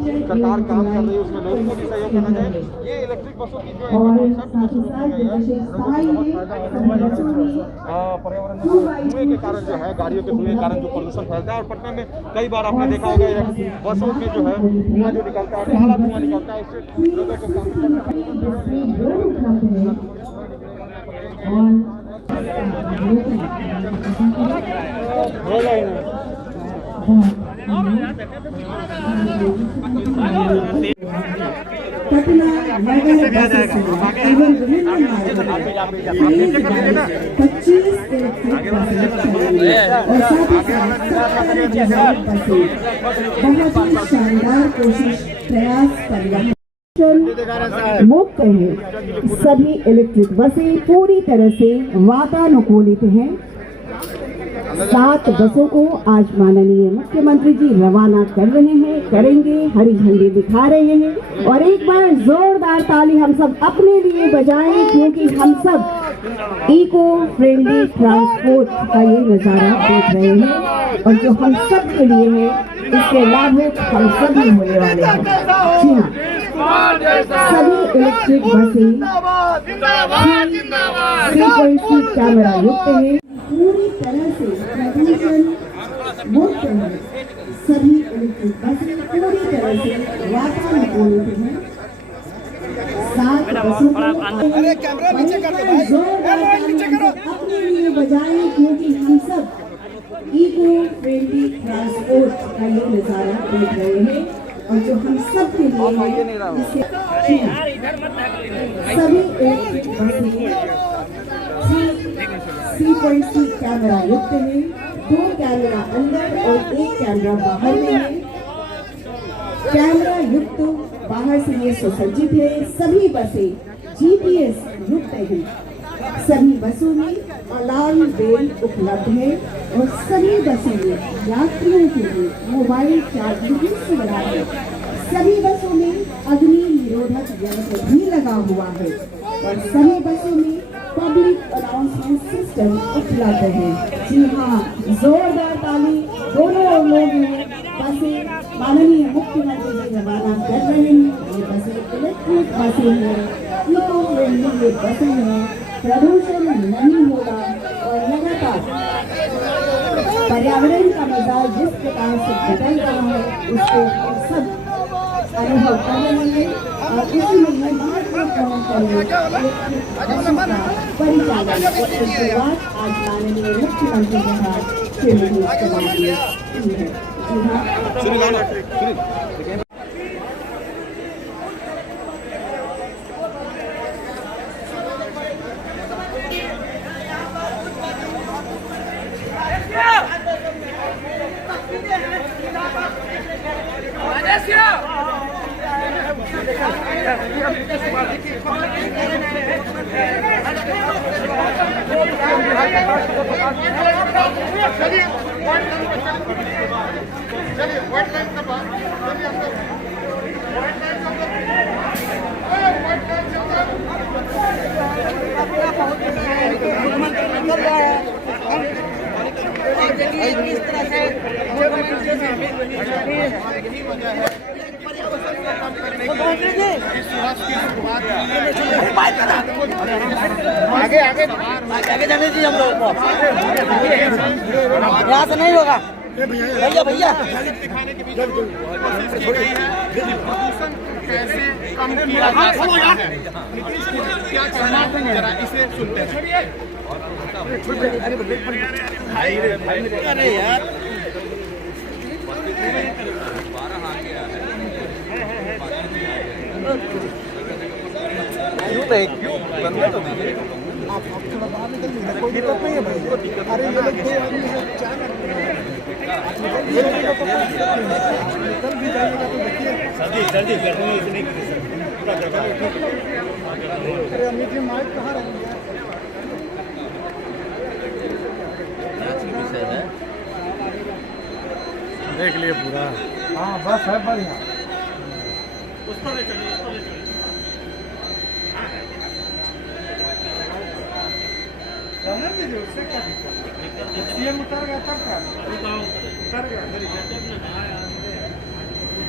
सरकार काम कर रही है उसमें लोगों को भी सहयोग करना चाहिए। ये इलेक्ट्रिक बसों की जो पर्यावरण में धुएं के कारण जो है, गाड़ियों के धुएं के कारण जो प्रदूषण फैलता है, और पटना में कई बार आपने देखा होगा बसों में जो है धुआं जो निकलता है, काला धुआं निकलता है, उससे लोगों को काफी पटना नगर बस एवं विभिन्न मार्गों पर 25 इलेक्ट्रिक बसें चलेंगी और साथ ही साथ 70,000 बसें। बहुत ही शानदार कोशिश प्रयास परिवहन मुक्त है। सभी इलेक्ट्रिक बसें पूरी तरह से वातानुकूलित हैं। 7 बसों को आज माननीय मुख्यमंत्री जी रवाना कर रहे हैं, करेंगे, हरी झंडी दिखा रहे हैं। और एक बार जोरदार ताली हम सब अपने लिए बजाएं, क्योंकि हम सब इको फ्रेंडली ट्रांसपोर्ट का ये नजारा देख रहे हैं और जो हम सब के लिए है, इसके लाभ हम सब ही होने वाले हैं। जी हाँ, सभी इलेक्ट्रिक बसें फ्रीक्वेंसी कैमरा युक्त है, पूरी तरह से प्रदूषण मुक्त है। सभी इलेक्ट्रिक बसें पूरी तरह से वातानुकूलित हैं। 7 बसों को अपने लिए बजाएं, क्योंकि हम सब इको फ्रेंडली ट्रांसपोर्ट का ये नजारा देख रहे हैं और जो हम सब के लिए है, सभी इलेक्ट्रिक बसें 3.3 कैमरा युक्त है, 2 कैमरा अंदर और 1 कैमरा बाहर में है। कैमरा युक्त बाहर से ये सुसज्जित है। सभी बसें GPS युक्त है। सभी बसों में अलार्म बेल उपलब्ध है और सभी बसों में यात्रियों के लिए मोबाइल चार्जिंग की सुविधा है। सभी बसों में अग्नि निरोधक यंत्र भी लगा हुआ है और सभी बसों में पब्लिक अनाउंसमेंट सिस्टम उपलब्ध है। जी हाँ, जोरदार ताली। दोनों लोग बसें माननीय मुख्यमंत्री जी रवाना कर रहे हैं। ये बसें इलेक्ट्रिक बसें हैं, इको फ्रेंडली ये बसें हैं, प्रदूषण नहीं होगा और लगातार पर्यावरण का मिजाज जिस प्रकार से बदल रहा है उसको सब अनुभव कर रहे हैं और इसलिए महत्वपूर्ण परिचालन की शुरुआत आज माननीय मुख्यमंत्री के साथ श्रीमती कुमार जी की है। जी हाँ, आगे आगे आगे जाने दीजिए हम लोग को, यहाँ से नहीं होगा भैया भैया। प्रदूषण कैसे कम किया जा सकता है, नीतीश कुमार क्या कहना है, जरा इसे सुनते हैं। अरे यार क्यों बंदा तो दीजिए, आप थोड़ा बाहर निकलिए, कोई दिक्कत नहीं है भाई। अरे ये लोग 2 आदमी से चाय निकल भी जाइएगा तो देखिए जल्दी करने में इतनी अरे अमित जी माइक कहाँ रह गया देख लिए पूरा। हाँ बस है बढ़िया, उस पर ले चलिए, उस पर ले चलिए। उससे क्या दिक्कत, सीएम उतर गया तब का उतर गया।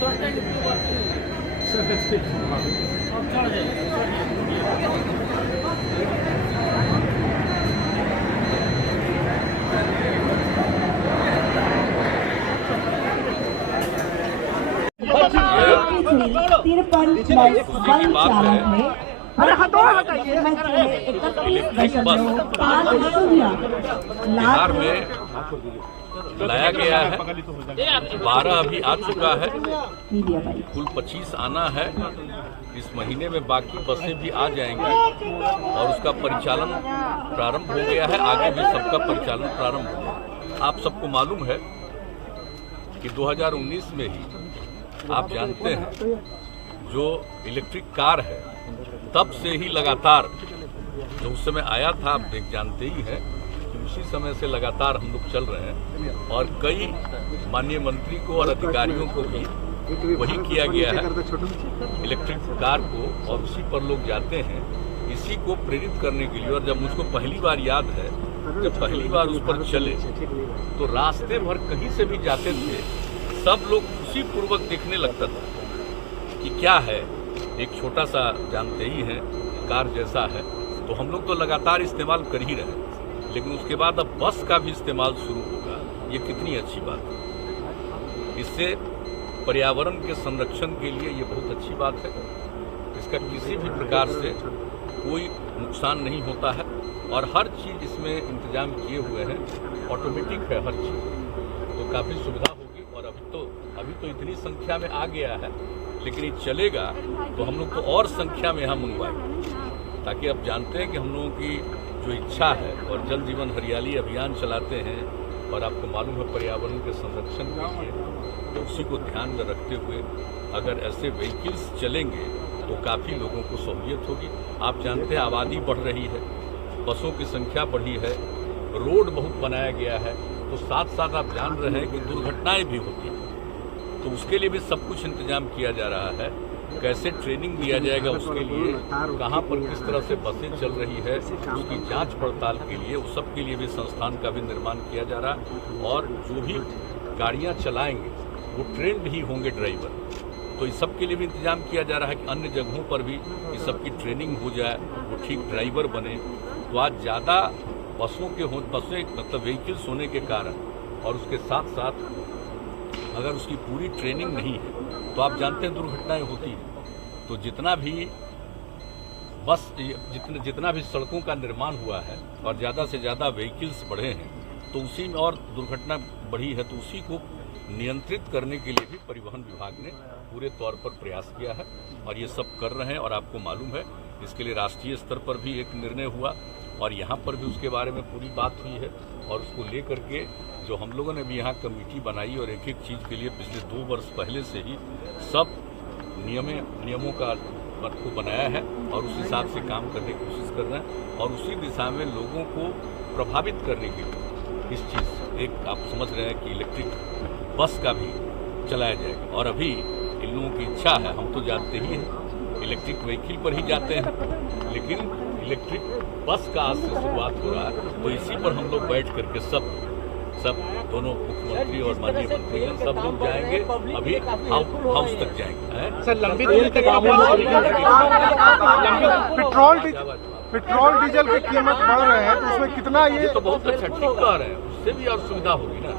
तिरपन वन चालक में बिहार में लाया गया है। 12 अभी आ चुका है, कुल 25 आना है। इस महीने में बाकी बसें भी आ जाएंगी और उसका परिचालन प्रारंभ हो गया है। आगे भी सबका परिचालन प्रारंभ होगा। आप सबको मालूम है कि 2019 में ही आप जानते हैं जो इलेक्ट्रिक कार है तब से ही लगातार जो उस समय आया था, आप देख जानते ही हैं कि उसी समय से लगातार हम लोग चल रहे हैं और कई माननीय मंत्री को और अधिकारियों को भी वही किया गया है इलेक्ट्रिक कार को, और उसी पर लोग जाते हैं इसी को प्रेरित करने के लिए। और जब मुझको पहली बार याद है, जब पहली बार उस पर चले तो रास्ते भर कहीं से भी जाते थे सब लोग खुशी पूर्वक देखने लगता था कि क्या है, एक छोटा सा जानते ही हैं कार जैसा है। तो हम लोग तो लगातार इस्तेमाल कर ही रहे, लेकिन उसके बाद अब बस का भी इस्तेमाल शुरू होगा। ये कितनी अच्छी बात है। इससे पर्यावरण के संरक्षण के लिए ये बहुत अच्छी बात है। इसका किसी भी प्रकार से कोई नुकसान नहीं होता है और हर चीज़ इसमें इंतजाम किए हुए हैं, ऑटोमेटिक है हर चीज़, तो काफ़ी सुविधा होगी। और अभी तो इतनी संख्या में आ गया है, लेकिन ये चलेगा तो हम लोग तो और संख्या में यहाँ मंगवाएंगे, ताकि आप जानते हैं कि हम लोगों की जो इच्छा है और जल जीवन हरियाली अभियान चलाते हैं और आपको मालूम है पर्यावरण के संरक्षण के लिए, तो उसी को ध्यान में रखते हुए अगर ऐसे व्हीकल्स चलेंगे तो काफ़ी लोगों को सहूलियत होगी। आप जानते हैं आबादी बढ़ रही है, बसों की संख्या बढ़ी है, रोड बहुत बनाया गया है, तो साथ साथ आप जान रहे हैं कि दुर्घटनाएं भी होती हैं। तो उसके लिए भी सब कुछ इंतजाम किया जा रहा है। कैसे ट्रेनिंग दिया जाएगा उसके लिए, कहाँ पर किस तरह से बसें चल रही है, उसकी जांच पड़ताल के लिए, उस सब के लिए भी संस्थान का भी निर्माण किया जा रहा है। और जो भी गाड़ियाँ चलाएंगे वो ट्रेंड ही होंगे ड्राइवर, तो इस सब के लिए भी इंतजाम किया जा रहा है कि अन्य जगहों पर भी इस सब की ट्रेनिंग हो जाए, वो ठीक ड्राइवर बने। तो आज ज़्यादा बसें मतलब व्हीकल्स होने के कारण और उसके साथ साथ अगर उसकी पूरी ट्रेनिंग नहीं है तो आप जानते हैं दुर्घटनाएं होती हैं। तो जितना भी सड़कों का निर्माण हुआ है और ज़्यादा से ज़्यादा व्हीकल्स बढ़े हैं, तो उसी में और दुर्घटना बढ़ी है, तो उसी को नियंत्रित करने के लिए भी परिवहन विभाग ने पूरे तौर पर प्रयास किया है और ये सब कर रहे हैं। और आपको मालूम है इसके लिए राष्ट्रीय स्तर पर भी एक निर्णय हुआ और यहाँ पर भी उसके बारे में पूरी बात हुई है। और उसको लेकर के जो हम लोगों ने भी यहाँ कमेटी बनाई और एक एक चीज़ के लिए पिछले 2 वर्ष पहले से ही सब नियमों का को बनाया है और उस हिसाब से काम करने की कोशिश कर रहे हैं और उसी दिशा में लोगों को प्रभावित करने के लिए इस चीज़ एक आप समझ रहे हैं कि इलेक्ट्रिक बस का भी चलाया जाएगा। और अभी इन लोगों की इच्छा है, हम तो जानते ही हैं इलेक्ट्रिक व्हीकल पर ही जाते हैं, लेकिन इलेक्ट्रिक बस का आज से शुरुआत हो रहा है। तो इसी पर हम लोग बैठ करके सब दोनों मुख्यमंत्री और माननीय मंत्री सब लोग जाएंगे, अभी हाउस तक जाएंगे। सर लंबी दूरी तक पेट्रोल डीजल की कीमत बढ़ रहे हैं, तो उसमें कितना ये तो बहुत अच्छा ठीक कह रहे हैं, उससे भी और सुविधा होगी ना।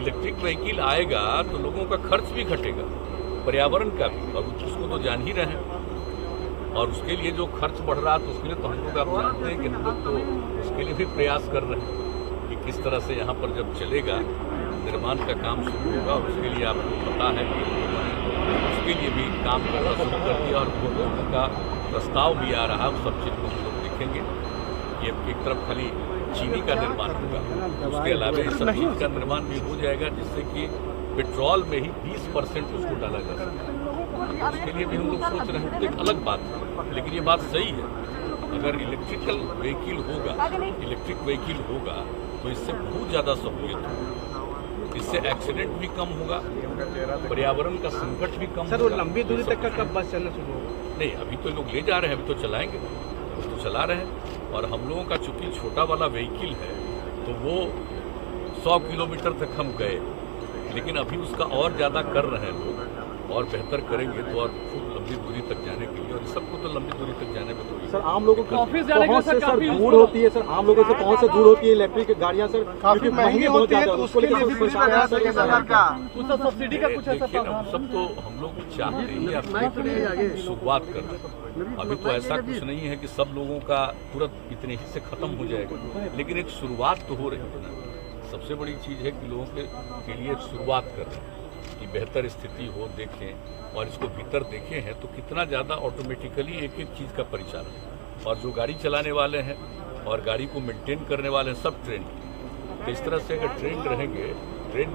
इलेक्ट्रिक व्हीकल आएगा तो लोगों का खर्च भी घटेगा, पर्यावरण का भी, और उसको तो जान ही रहे हैं। और उसके लिए जो खर्च बढ़ रहा है तो उसके लिए तो हम लोग आप जानते हैं कि हम लोग तो उसके लिए भी प्रयास कर रहे हैं कि किस तरह से यहाँ पर जब चलेगा निर्माण का काम शुरू होगा। उसके लिए आपको पता है कि उसके लिए भी काम करना शुरू कर दिया और लोगों का प्रस्ताव भी आ रहा है। उस सब चीज़ को हम लोग देखेंगे कि एक तरफ खाली चीनी का निर्माण होगा, उसके अलावा इस सब चीज़ का निर्माण भी हो जाएगा जिससे कि पेट्रोल में ही 20% उसको डाला जा सके। उसके लिए भी हम लोग सोच रहे हैं, तो एक अलग बात है, लेकिन ये बात सही है। अगर इलेक्ट्रिक व्हीकल होगा तो इससे बहुत ज़्यादा सहूलियत होगी, इससे एक्सीडेंट भी कम होगा, पर्यावरण का संकट भी कम होगा। सर वो लंबी दूरी तक का कब बस चलना शुरू होगा? नहीं, अभी तो लोग ले जा रहे हैं, अभी तो चलाएंगे, तो चला रहे हैं। और हम लोगों का चूँकि छोटा वाला व्हीकल है तो वो 100 किलोमीटर तक हम गए, लेकिन अभी उसका और ज़्यादा कर रहे हैं लोग। और बेहतर करेंगे तो और खूब लंबी दूरी तक जाने के लिए, और सबको तो लंबी दूरी तक जाने में कोई सर आम लोगों की पहुंच से सर दूर होती है, सर आम लोगों से पहुंच से दूर होती है इलेक्ट्रिक गाड़ियां सर, काफी महंगी बहुत होती है, ज्यादा तो उसको उसके लिए लेकर भी सरकार प्रयास है सरकार का। सब्सिडी का कुछ ऐसा सब तो हम लोग चाहते हैं, आप देख रहे हैं, शुरुआत कर रहे हैं। अभी तो ऐसा कुछ नहीं है कि सब लोगों का तुरंत इतने ही से खत्म हो जाएगा, लेकिन एक शुरुआत तो हो रही है ना। सबसे बड़ी चीज़ है कि लोगों के लिए शुरुआत कर रहे हैं कि बेहतर स्थिति हो, देखें, और इसको भीतर देखे हैं तो कितना ज़्यादा ऑटोमेटिकली एक एक चीज़ का परिचालन, और जो गाड़ी चलाने वाले हैं और गाड़ी को मेंटेन करने वाले हैं सब ट्रेंड। तो इस तरह से अगर ट्रेंड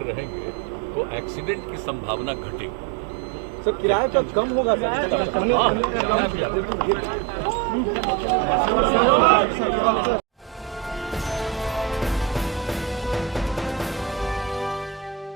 रहेंगे तो एक्सीडेंट की संभावना घटेगी। सर किराया तो कम होगा सर। हाँ,